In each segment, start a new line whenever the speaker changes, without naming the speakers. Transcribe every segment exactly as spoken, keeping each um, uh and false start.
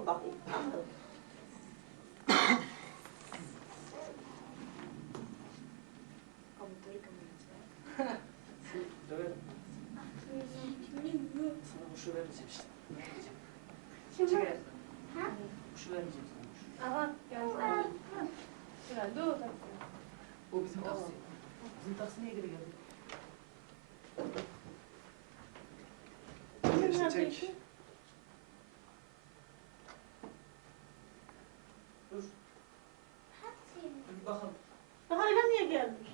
ol bakayım. Anladım.
Döverim. Sana kuşu vermeyeceğim işte. Vermeyeceğim.
Şimdi
Çıkar.
ha?
Kuşu vermeyeceğim sana kuş.
Aha, geldi. Herhalde o da.
O bizim taksi. Bizim taksi niye geri geldi? Gerisi çek. Dur. Bir bakalım.
Baharıyla niye gelmiş?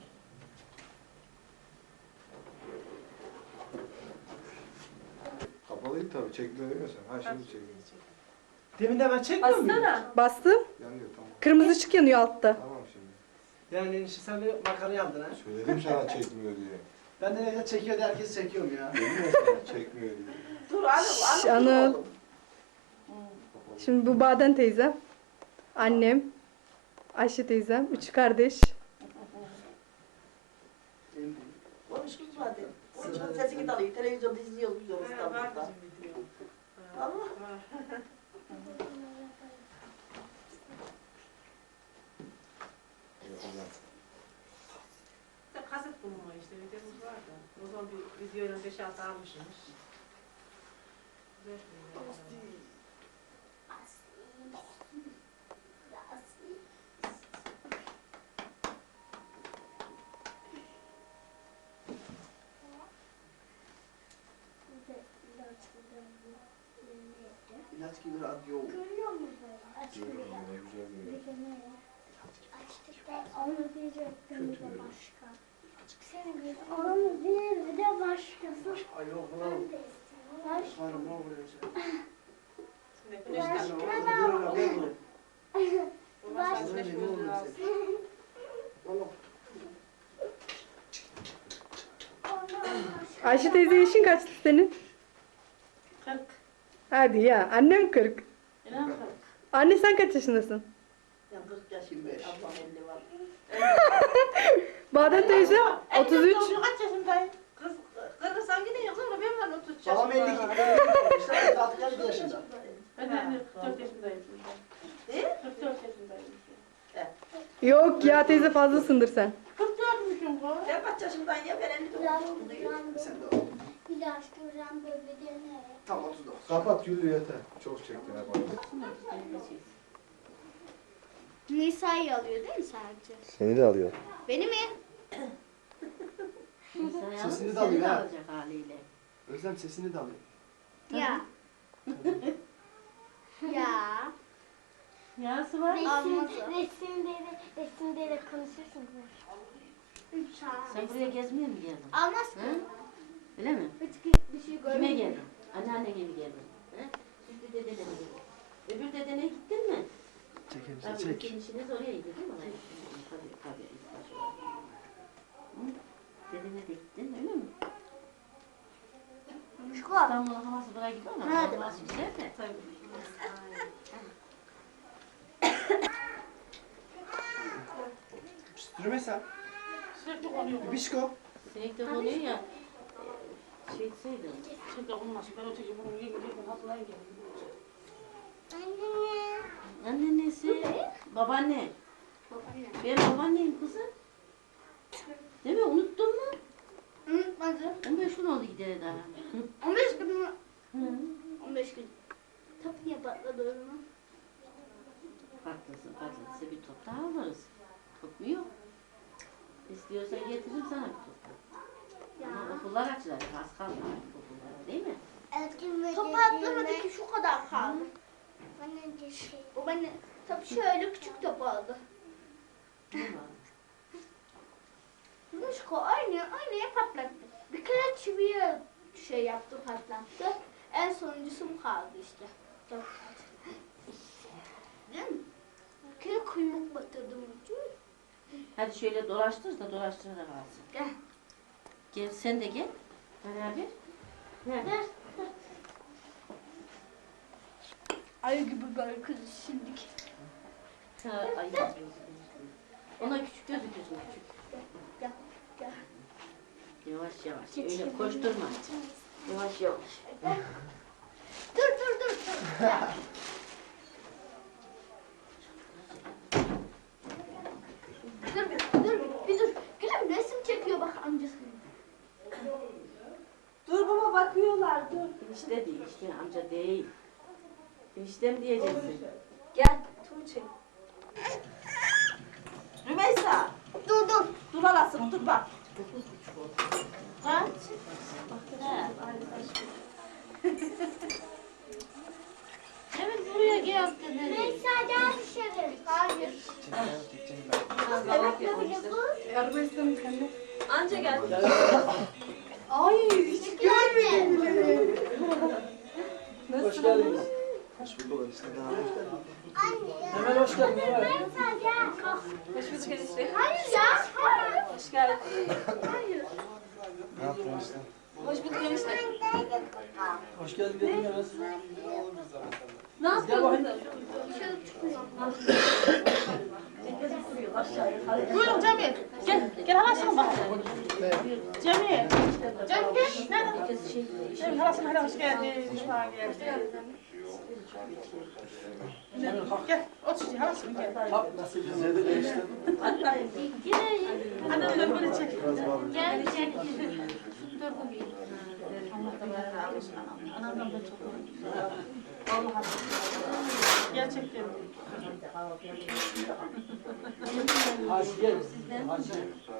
Kapalıydı tabii, çekmiyor demiyorsun. Ha şimdi çekiyor.
Demin de ben çekmiyor muyum?
Bassana.
Bastım.
Yanıyor tamam.
Kırmızı ışık yanıyor altta.
Tamam şimdi.
Yani enişte sen beni makarayı aldın ha.
Söyledim sana çekmiyor diye.
Ben de neyse çekiyor diye herkes çekiyorum ya.
Dedim ya sana çekmiyor diye.
Dur Anıl,
Şş,
Anıl. dur
Anıl.
oğlum.
Kapalı.
Şimdi bu Baden teyzem. Annem. Ayşe teyzem. Üç kardeş.
Konuş kız hadi. Konuşma sesi git alıyor. Televizyonda izliyoruz biz onu İstanbul'da. Allah.
Yapacağım.
Kaset bulunma işte, videomuz var da. O zaman bir videoyla beş altı almışmış.
İlaç gibi radyo.
Görüyor musun? Açılıyor.
Ne güzel diyor.
Onu diyecektim bir de başka. Onu değil bir de başkası.
Ay yok
Ben
lan.
de istiyorum. Başka.
Varım ne oluyor ya?
Başka
Ne
da
oluyor? Ne oluyor?
Başka.
Ne oluyor sen? Oğlum.
Ayşe teyze yaşın kaçtı senin?
Kırk.
Hadi ya. Annem kırk.
İnan kırk.
Anne sen kaç yaşındasın?
Ben kırk yaşındayım. Ablam elli var.
Baden teyze otuz üç.
Elli kaç yaşındayım? Kız, kırırsan gidiyor kızım da ben var otuz üç
Babam elli
yaşındayım.
elli işte elli altı elli yaşında.
Ben de kırk dört yaşındayım.
Ne?
kırk dört yaşındayım.
Yok ya teyze fazlasındır sen.
kırk dörtmüşüm bu. Ben kaç yaşındayım ya ben elli
İlaç
dokuz diyor.
duran
Sen de
böyle.
ol.
İlaç duran böyle ne?
Tam otuz dokuz.
Kapat Güllü yeter. Çok çektin ha bana.
Nisa'yı alıyor değil mi sadece?
Seni de alıyor.
Beni mi?
Sesini de alıyor ha.
alacak haliyle.
Özlem sesini de alıyor.
Ya. ya.
Yası var.
Resim, resimde de, resimde de konuşursun. Üç saat.
Sen buraya gezmeye mi geldin?
Almaz ki.
Hı? Öyle mi?
Hiç bir şey görmedim.
Kime geldin? Anneannene mi geldin? Hı? Sütlü dedene mi geldin? Öbür dedene gittin mi?
Çekelim
Tabii
çek.
bütün işiniz orayaydı değil mi? Tabii tabii. Hı? Dedene de gittin öyle mi?
Şu an.
İstanbul'un havası buraya gidiyor ama
Nerede?
havası güzel de.
Püstürme sen.
Sürekli oluyor.
Bibişko.
Sürekli oluyor ya. e, Şey etseydin.
Sürekli olmaz. Ben öteki bunu yedim yedim hatırlayın geldim.
Anne.
Annesi. Babaanne.
Babaanne.
Ben babaanneyim kızım. Değil mi? Unuttun mu?
Unutmadım.
on beş gün oldu gideri daha.
on beş gün mü?
Hı.
on beş gün. Top niye patladı o zaman?
Patlasın patlatsa bir top daha alırız. Top mu yok? İstiyorsan getiririm sana bir top. Ama
Ya.
okullar açılacak. Az kaldı artık okullara değil mi?
Top patlamadı ki şu kadar kaldı. Anne şey. O bana top şöyle küçük top aldı.
Ne var?
Muşko aynı aynıya patlattı. Bir kere çiviye şey yaptı patlattı. En sonuncusu bu kaldı işte. Top. Değil mi? Bir kere kuyruk batırdım.
Hadi şöyle dolaştır da dolaştırarak alsın.
Gel.
Gel sen de gel. Beraber. Nerede?
Ver. Ay gibi böyle kız şimdiki.
Ha, ay, ona küçük gözüküyorsun küçük.
Gel. Gel.
Yavaş yavaş. Öyle koşturma. Yavaş yavaş.
Dur dur dur. dur. Gel.
Enişte değil, işte amca değil. Eniştem diyeceksin.
Gel Tuğçe. Rümeysa.
Dur dur.
Dur alasın dur bak.
Kaç? Evet buraya gel dedi. Neyse gel dışarı. Hayır. Evet dedi.
Araba istemiş anne.
Anca gel.
Ay hiç görmedim bile.
Hoş geldiniz.
Hoş bulduk işte.
Hemen hoş geldin. Hemen.
Neyse gel.
Hoş bulduk enişte.
Hayır ya. Hayır.
Hoş geldin.
Hayır.
Ne yaptın işte?
Hoş bulduk enişte.
Hoş geldin dedim ya. Nasıl?
Ne
Gel
yapıyorsun?
bakayım.
Dışarı çıkıyor.
Buyurun Cemil. Gel, gel halasına bak. Cemil. Cemil gel. Nerede? Cemil halasına hele hoş geldin. Mutfağa gel. Gel, otur şimdi halasına gel.
Hap nasıl?
Bize de değişti.
Hadi öyle böyle çek.
Biraz var.
Gel gel.
Dur bakayım. Allah da beraber olsun anam. Anamdan da çok oldu. Vallahi. Gerçekten.
Hacı gel. Hacı.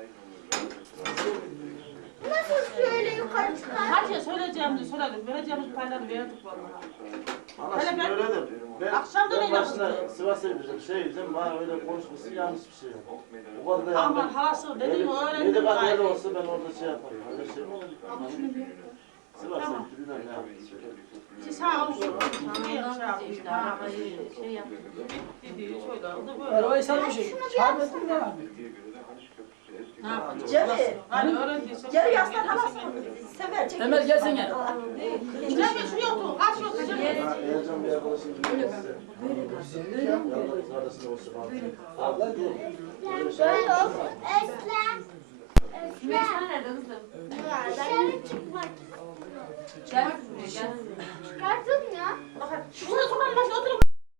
Nasıl şöyle yukarı çıkar?
Hadi söyleyeceğimizi söyledim. Vereceğimiz payları verdik vallahi.
Ama
Hele
şimdi
ben-
öyle de ben,
Akşam da
ben
öyle
başına
yaptım.
Sivas'a gideceğim. Şey diyeceğim bana öyle konuşması yanlış bir şey. O kadar da
Aman
yani.
halası dediğimi
Yedi
öğrendim
kat öyle
gayet.
olsa ben orada şey yaparım. Öyle şey mi olur? Sivas'a
Tamam.
gitti bilmem ne yaptı.
Siz sağ olun. Şey
Tamam,
yapayım.
işte
Ha,
arabayı şey yapıyor.
Dedi, şöyle oldu böyle.
Arabayı satmışım. Çağırmadın mı abi?
Ne yapacağız?
Cemil.
Hani öğrendiysen.
Gel yaslan halasın. Sever çek.
Emel gelsene.
Cemil şuraya otur. Kaç yok Cemil.
Ha, Ercan bir arkadaşım gibi size. Yalnız arasında olsa kaldı. Abla diyor. Böyle şey
Böyle
yapmış.
olsun. Eslem. Eslem.
Nerede kızım?
Dışarı çıkmak.
Gel. Gel.
Çıkartın ya.
Şuraya sobanın başına oturun.